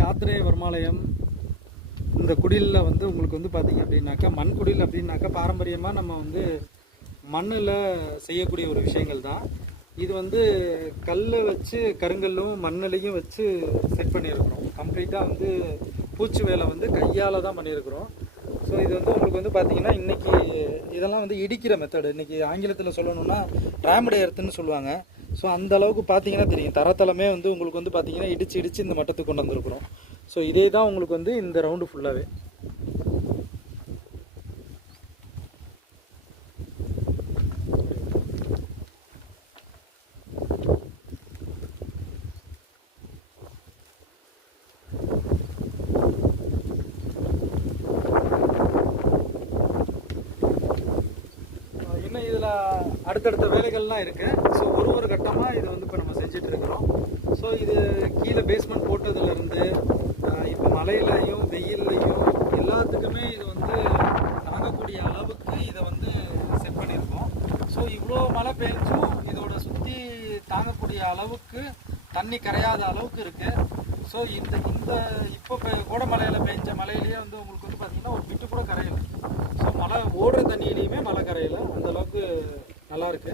யாத்திரை வர்மாலயம் இந்த குடிலில் வந்து உங்களுக்கு வந்து பார்த்திங்க அப்படின்னாக்கா மண் குடில் அப்படின்னாக்கா பாரம்பரியமாக நம்ம வந்து மண்ணில் செய்யக்கூடிய ஒரு விஷயங்கள் தான். இது வந்து கல்லை வச்சு கருங்கல்லும் மண்ணிலையும் வச்சு செட் பண்ணியிருக்கிறோம். கம்ப்ளீட்டாக வந்து பூச்சி வேலை வந்து கையால் தான் பண்ணியிருக்கிறோம். ஸோ இது வந்து உங்களுக்கு வந்து பார்த்திங்கன்னா இன்றைக்கி இதெல்லாம் வந்து இடிக்கிற மெத்தடு. இன்றைக்கி ஆங்கிலத்தில் சொல்லணுன்னா ட்ராம்டு எர்த்துன்னு சொல்லுவாங்க. ஸோ அந்த அளவுக்கு பார்த்தீங்கன்னா தெரியும், தரத்தளமே வந்து உங்களுக்கு வந்து பார்த்திங்கன்னா இடித்து இந்த மட்டத்துக்கு கொண்டு வந்துருக்குறோம். ஸோ இதே தான் உங்களுக்கு வந்து இந்த ரவுண்டு ஃபுல்லாகவே. இன்னும் இதில் அடுத்தடுத்த வேலைகள்லாம் இருக்குது. ஸோ ஒரு கட்டமாக இதை வந்து இப்போ நம்ம செஞ்சுட்டு இருக்கிறோம். ஸோ இது கீழே பேஸ்மெண்ட் போட்டதுலேருந்து இப்போ மழையிலையும் வெயில்லையும் எல்லாத்துக்குமே இது வந்து தாங்கக்கூடிய அளவுக்கு இதை வந்து செட் பண்ணியிருக்கோம். ஸோ இவ்வளோ மழை பெஞ்சும் இதோட சுற்றி தாங்கக்கூடிய அளவுக்கு தண்ணி கரையாத அளவுக்கு இருக்குது. ஸோ இந்த இப்போ கோடமலையில் பெஞ்ச மழையிலேயே வந்து உங்களுக்கு வந்து பார்த்திங்கன்னா ஒரு பிட்டு கூட கரையலை. ஸோ மழை ஓடுற தண்ணியிலையுமே மழை கரையலை, அந்தளவுக்கு நல்லாயிருக்கு.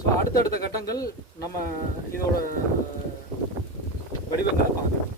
ஸோ அடுத்தடுத்த கட்டங்கள் நம்ம இதோட வடிவங்களை பார்க்கலாம்.